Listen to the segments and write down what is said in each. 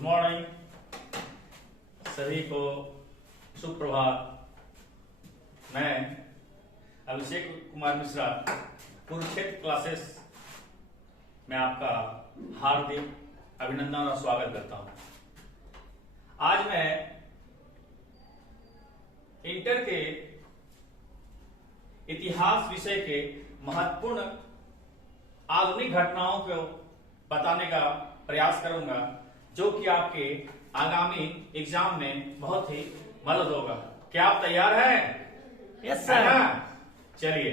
Good morning सभी को, सुप्रभात। मैं अभिषेक कुमार मिश्रा कुरुक्षेत्र क्लासेस में आपका हार्दिक अभिनंदन और स्वागत करता हूं। आज मैं इंटर के इतिहास विषय के महत्वपूर्ण आधुनिक घटनाओं को बताने का प्रयास करूंगा, जो कि आपके आगामी एग्जाम में बहुत ही मदद होगा। क्या आप तैयार हैं? Yes sir. चलिए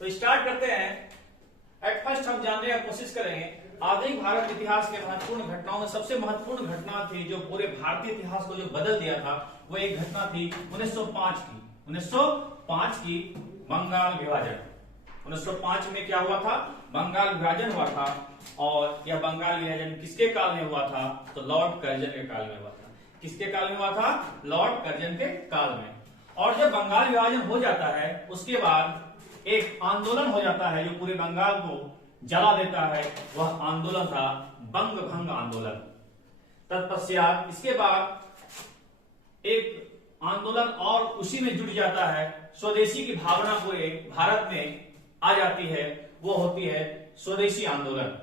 तो स्टार्ट करते हैं। एट फर्स्ट हम जानने की कोशिश करेंगे आधुनिक भारत इतिहास के महत्वपूर्ण घटनाओं में सबसे महत्वपूर्ण घटना थी जो पूरे भारतीय इतिहास को जो बदल दिया था, वो एक घटना थी 1905 की बंगाल विभाजन। 1905 में क्या हुआ था? बंगाल विभाजन हुआ था। और यह बंगाल विभाजन किसके काल में हुआ था? तो लॉर्ड कर्जन के काल में हुआ था। किसके काल में हुआ था? लॉर्ड कर्जन के काल में। और जब बंगाल विभाजन हो जाता है, उसके बाद एक आंदोलन हो जाता है जो पूरे बंगाल को जला देता है। वह आंदोलन था बंग भंग आंदोलन। तत्पश्चात इसके बाद एक आंदोलन और उसी में जुड़ जाता है, स्वदेशी की भावना पूरे भारत में आ जाती है। वो होती है स्वदेशी आंदोलन।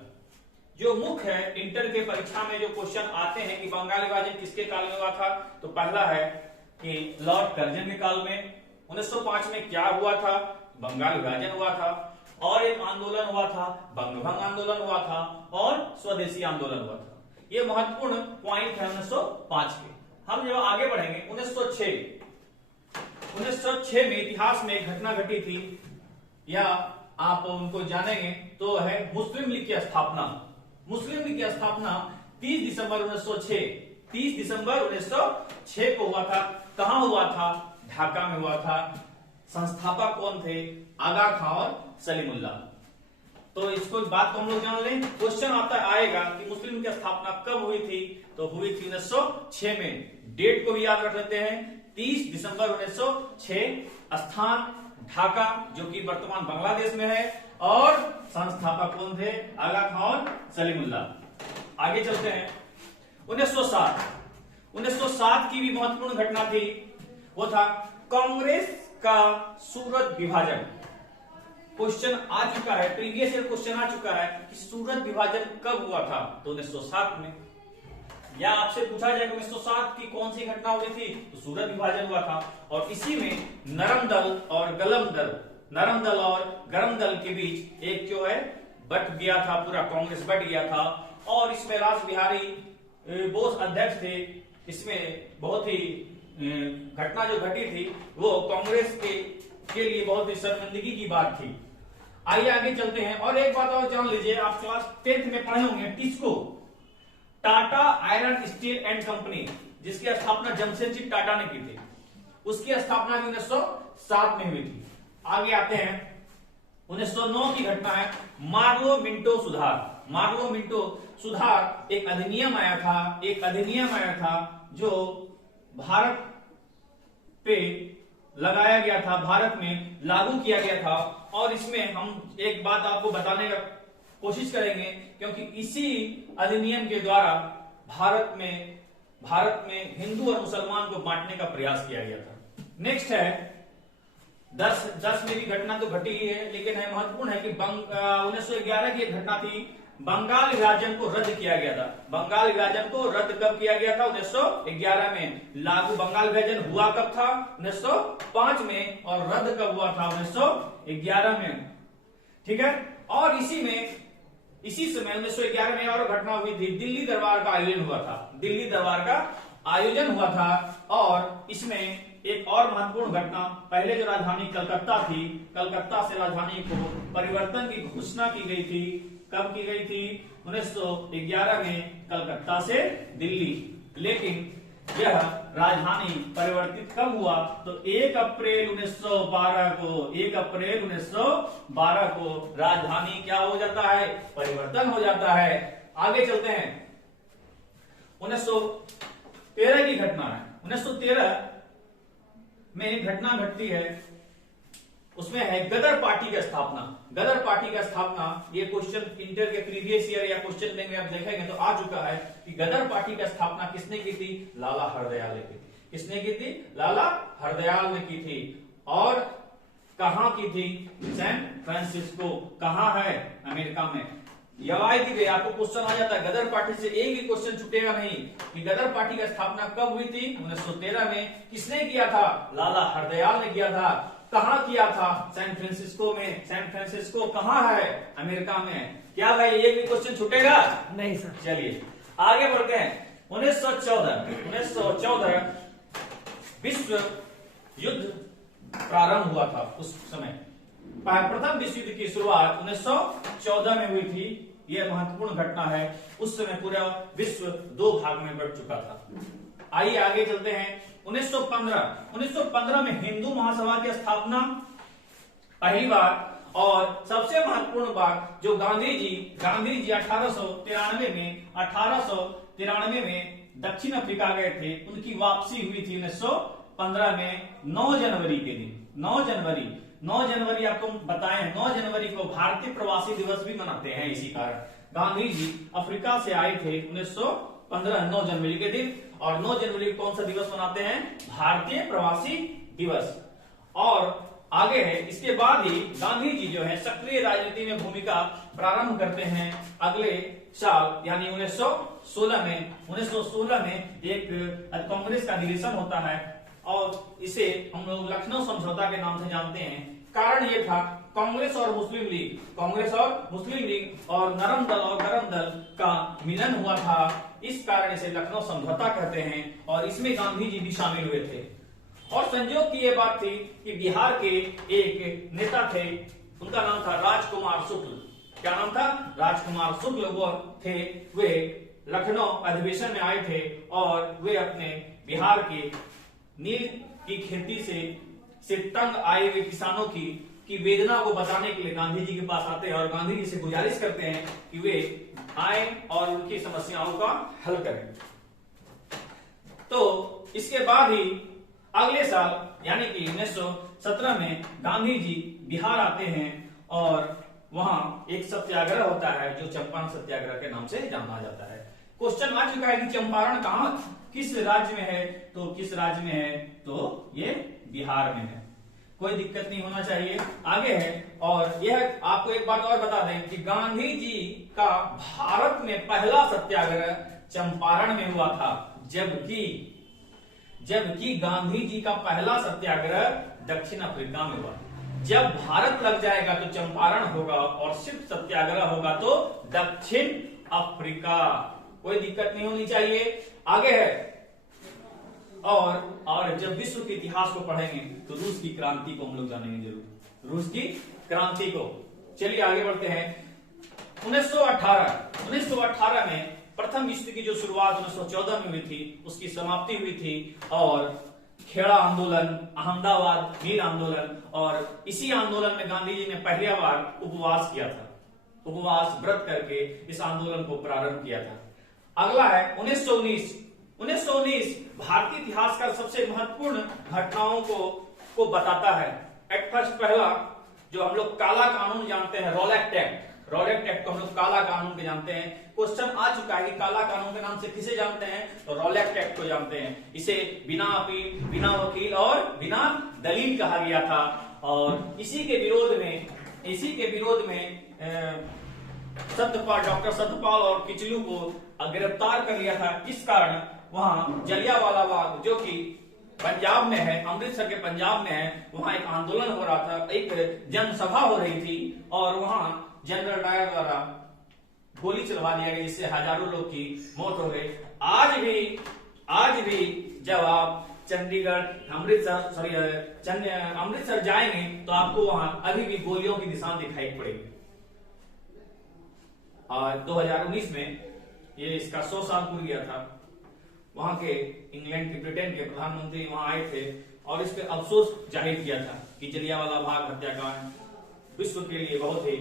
जो मुख्य है इंटर के परीक्षा में जो क्वेश्चन आते हैं कि बंगाल विभाजन किसके काल में हुआ था, तो पहला है कि लॉर्ड कर्जन के काल में। 1905 में क्या हुआ था? बंगाल विभाजन हुआ था और एक आंदोलन हुआ था, बंग भंग आंदोलन हुआ था और स्वदेशी आंदोलन हुआ था। ये महत्वपूर्ण पॉइंट है 1905 के। हम जब आगे बढ़ेंगे 1906 में इतिहास में एक घटना घटी थी, या आप उनको जानेंगे तो है मुस्लिम लीग की स्थापना। मुस्लिम लीग की स्थापना 30 दिसंबर 1906 को हुआ था। कहां हुआ था? ढाका में हुआ था। संस्थापक कौन थे? आगा खां और सलीमुल्लाह। तो इसको बात को हम लोग जान लें। क्वेश्चन आएगा कि मुस्लिम लीग की स्थापना कब हुई थी? तो हुई थी 1906 में। डेट को भी याद रख लेते हैं, 30 दिसंबर 1906। स्थान ढाका, जो कि वर्तमान बांग्लादेश में है। और संस्थापक कौन थे? आगा खां और सलीमुल्लाह। आगे चलते हैं 1907 की भी महत्वपूर्ण घटना थी। वो था कांग्रेस का सूरत विभाजन। क्वेश्चन आ चुका है, प्रीवियस ईयर क्वेश्चन आ चुका है कि सूरत विभाजन कब हुआ था? तो 1907 में। या आपसे पूछा जाएगा 1907 की कौन सी घटना हुई थी? तो सूरत विभाजन हुआ था। और इसी में नरम दल और गरम दल के बीच एक जो है बट गया था, पूरा कांग्रेस बट गया था। और इसमें रास बिहारी बोस अध्यक्ष थे। इसमें बहुत ही घटना जो घटी थी वो कांग्रेस के लिए बहुत ही शर्मिंदगी की बात थी। आइए आगे चलते हैं। और एक बात और जान लीजिए, आप क्लास 10th में पढ़े होंगे TISCO, Tata iron steel and company, जिसकी स्थापना जमशेदजी टाटा ने की थी। उसकी स्थापना 1907 में हुई थी। आगे आते हैं 1909 की घटना है मार्लो मिंटो सुधार। मार्लो मिंटो सुधार एक अधिनियम आया था जो भारत पे लगाया गया था, भारत में लागू किया गया था। और इसमें हम एक बात आपको बताने का कोशिश करेंगे, क्योंकि इसी अधिनियम के द्वारा भारत में हिंदू और मुसलमान को बांटने का प्रयास किया गया था। नेक्स्ट है 10 में भी घटना तो घटी ही है, लेकिन है महत्वपूर्ण है कि 1911 की एक घटना थी, बंगाल विभाजन को रद्द किया गया था। बंगाल विभाजन को रद्द कब किया गया था? 1911 में। लागू बंगाल विभाजन हुआ कब था? 1905 में। और रद्द कब हुआ था? 1911 में। ठीक है। और इसी समय 1911 में और घटना हुई थी, दिल्ली दरबार का आयोजन हुआ था। और इसमें एक और महत्वपूर्ण घटना, पहले जो राजधानी कलकत्ता थी, कलकत्ता से राजधानी को परिवर्तन की घोषणा की गई थी। कब की गई थी? 1911 में, कलकत्ता से दिल्ली। लेकिन यह राजधानी परिवर्तित कब हुआ? तो 1 अप्रैल 1912 को राजधानी क्या हो जाता है? परिवर्तन हो जाता है। आगे चलते हैं 1913 की घटना है। 1913 में एक घटना घटती है, उसमें है गदर पार्टी की स्थापना। गदर पार्टी की स्थापना, ये क्वेश्चन इंटर के प्रीवियस ईयर या क्वेश्चन बैंक में आप देखेंगे तो आ चुका है कि गदर पार्टी की स्थापना किसने की थी? लाला हरदयाल ने की थी। किसने की थी? लाला हरदयाल ने की थी। और कहां की थी? San Francisco. कहां है? अमेरिका में। यह आपको क्वेश्चन आ जाता है गदर पार्टी से, एक भी क्वेश्चन छूटेगा नहीं कि गदर पार्टी की स्थापना कब हुई थी? 1913 में। किसने किया था? लाला हरदयाल ने किया था। कहां किया था? सैन फ्रांसिस्को में। सैन फ्रांसिस्को कहां है? अमेरिका में। क्या भाई एक भी क्वेश्चन छूटेगा नहीं सर। चलिए आगे बढ़ते हैं। 1914 विश्व युद्ध प्रारंभ हुआ था। उस समय प्रथम विश्व युद्ध की शुरुआत 1914 में हुई थी। यह महत्वपूर्ण घटना है। उस समय पूरा विश्व दो भाग में बढ़ चुका था। आइए आगे चलते हैं। 1915 में हिंदू महासभा की स्थापना पहली बार। और सबसे महत्वपूर्ण बात जो गांधी जी 1893 में दक्षिण अफ्रीका गए थे, उनकी वापसी हुई थी 1915 में 9 जनवरी के दिन। 9 जनवरी आपको बताएं, 9 जनवरी को भारतीय प्रवासी दिवस भी मनाते हैं। इसी कारण गांधी जी अफ्रीका से आए थे 1915 9 जनवरी के दिन। और 9 जनवरी कौन सा दिवस मनाते हैं? भारतीय प्रवासी दिवस। और आगे है, इसके बाद ही गांधी जी जो है सक्रिय राजनीति में भूमिका प्रारंभ करते हैं अगले साल, यानी 1916 में एक कांग्रेस का अधिवेशन होता है और इसे हम लोग लखनऊ समझौता के नाम से जानते हैं। कारण ये था कांग्रेस और मुस्लिम लीग और नरम दल और गरम दल का मिलन हुआ था। इस कारण इसे लखनऊ समझौता कहते हैं और इसमें गांधी जी भी शामिल हुए थे। और संयोग की यह बात थी कि बिहार के एक नेता थे, उनका नाम था राजकुमार शुक्ल। क्या नाम था? राजकुमार शुक्ल वो थे। वे लखनऊ अधिवेशन में आए थे और वे अपने बिहार के नील की खेती से तंग आए हुए किसानों की वेदना को बताने के लिए गांधी जी के पास आते हैं और गांधी जी से गुजारिश करते हैं कि वे आए और उनकी समस्याओं का हल करें। तो इसके बाद ही अगले साल यानी कि 1917 में गांधी जी बिहार आते हैं और वहां एक सत्याग्रह होता है जो चंपारण सत्याग्रह के नाम से जाना जाता है। क्वेश्चन आ चुका है कि चंपारण कहां किस राज्य में है? तो किस राज्य में है? तो ये बिहार में है। कोई दिक्कत नहीं होना चाहिए। आगे है, और यह आपको एक बात और बता दें कि गांधी जी का भारत में पहला सत्याग्रह चंपारण में हुआ था, जबकि गांधी जी का पहला सत्याग्रह दक्षिण अफ्रीका में हुआ। जब भारत लग जाएगा तो चंपारण होगा और सिर्फ सत्याग्रह होगा तो दक्षिण अफ्रीका। कोई दिक्कत नहीं होनी चाहिए। आगे है, और जब विश्व के इतिहास को पढ़ेंगे तो रूस की क्रांति को हम लोग जानेंगे जरूर, रूस की क्रांति को। चलिए आगे बढ़ते हैं। 1918 में प्रथम विश्व की जो शुरुआत 1914 में हुई थी, उसकी समाप्ति हुई थी और खेड़ा आंदोलन, अहमदाबाद मील आंदोलन, और इसी आंदोलन में गांधी जी ने पहली बार उपवास किया था। उपवास व्रत करके इस आंदोलन को प्रारंभ किया था। अगला है 1919 भारतीय इतिहास का सबसे महत्वपूर्ण घटनाओं को बताता है। एट फर्स्ट पहला जो हम लोग काला कानून जानते हैं, रॉलेट एक्ट को हम लोग काला कानून के जानते हैं। क्वेश्चन आ चुका है कि काला कानून के नाम से किसे जानते हैं? तो रॉलेट एक्ट को जानते हैं। इसे बिना अपील, बिना वकील और बिना दलील कहा गया था और इसी के विरोध में डॉक्टर सत्यपाल और किचलू को गिरफ्तार कर लिया था। इस कारण वहां जलियांवाला बाग जो कि पंजाब में है, अमृतसर के पंजाब में है, वहां एक आंदोलन हो रहा था, एक जनसभा हो रही थी और वहां जनरल डायर द्वारा गोली चलवा दिया गया, जिससे हजारों लोग की मौत हो गई। आज भी जब आप चंडीगढ़ अमृतसर जाएंगे तो आपको वहां अभी भी गोलियों की निशान दिखाई पड़ेगी। और 2019 में ये इसका 100 साल पूरा गया था। वहां के इंग्लैंड के, ब्रिटेन के प्रधानमंत्री वहां आए थे और इस पे अफसोस जाहिर किया था कि जलियांवाला बाग हत्याकांड विश्व के लिए बहुत ही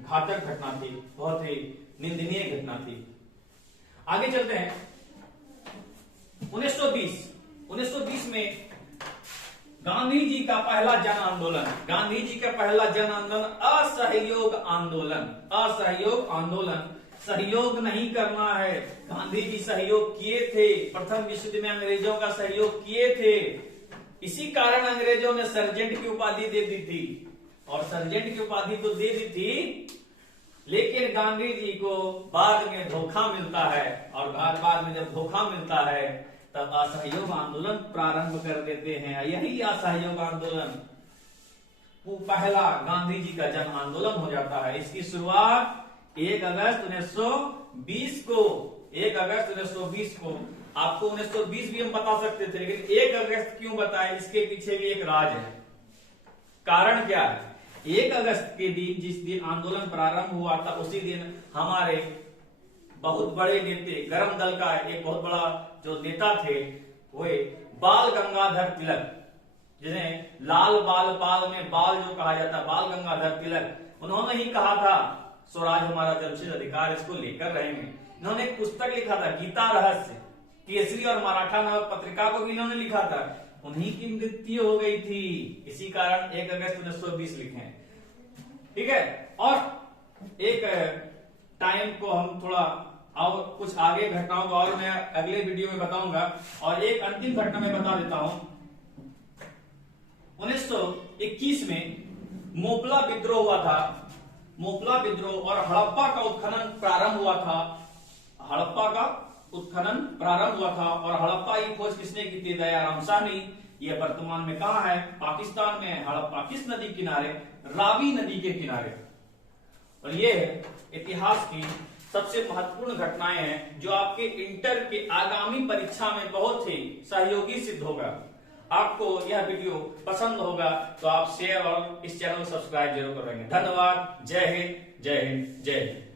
घातक घटना थी, बहुत ही निंदनीय घटना थी। आगे चलते हैं। 1920 में गांधी जी का पहला जन आंदोलन, गांधी जी का पहला जन आंदोलन असहयोग आंदोलन, असहयोग आंदोलन। सहयोग नहीं करना है। गांधी जी सहयोग किए थे, प्रथम विश्व युद्ध में अंग्रेजों का सहयोग किए थे। इसी कारण अंग्रेजों ने सर्जेंट की उपाधि दे दी थी, और सर्जेंट की उपाधि तो दे दी थी, लेकिन गांधी जी को बाद में धोखा मिलता है, और बाद में जब धोखा मिलता है तब असहयोग आंदोलन प्रारंभ कर देते हैं। यही असहयोग आंदोलन पहला गांधी जी का जन आंदोलन हो जाता है। इसकी शुरुआत 1 अगस्त 1920 को, 1 अगस्त 1920 को, आपको 1920 भी हम बता सकते थे, लेकिन 1 अगस्त क्यों बताए, इसके पीछे भी एक राज है। कारण क्या है? 1 अगस्त के दिन, जिस दिन आंदोलन प्रारंभ हुआ था, उसी दिन हमारे बहुत बड़े नेता, गरम दल का एक बहुत बड़ा जो नेता थे, वे बाल गंगाधर तिलक, जिन्हें लाल बाल पाल में बाल जो कहा जाता, बाल गंगाधर तिलक, उन्होंने ही कहा था स्वराज हमारा जन्मसिद्ध अधिकार, इसको लेकर रहेंगे। इन्होंने एक पुस्तक लिखा था गीता रहस्य, केसरी और मराठा नामक पत्रिका को भी इन्होंने लिखा था। उन्हीं की मृत्यु हो गई थी, इसी कारण 1 अगस्त 1920 लिखे। ठीक है, और एक टाइम को हम थोड़ा और कुछ आगे घटनाओं को और मैं अगले वीडियो में बताऊंगा, और एक अंतिम घटना मैं बता देता हूं। 1921 में मोपला विद्रोह हुआ था, मोपला विद्रोह और हड़प्पा का उत्खनन प्रारंभ हुआ था। हड़प्पा का उत्खनन प्रारंभ हुआ था, और हड़प्पा की खोज किसने की थी? दयाराम साहनी। यह वर्तमान में कहां है? पाकिस्तान में। हड़प्पा किस नदी किनारे? रावी नदी के किनारे। और ये इतिहास की सबसे महत्वपूर्ण घटनाएं हैं, जो आपके इंटर के आगामी परीक्षा में बहुत ही सहयोगी सिद्ध होगा। आपको यह वीडियो पसंद होगा तो आप शेयर और इस चैनल को सब्सक्राइब जरूर करेंगे। धन्यवाद। जय हिंद, जय हिंद, जय हिंद।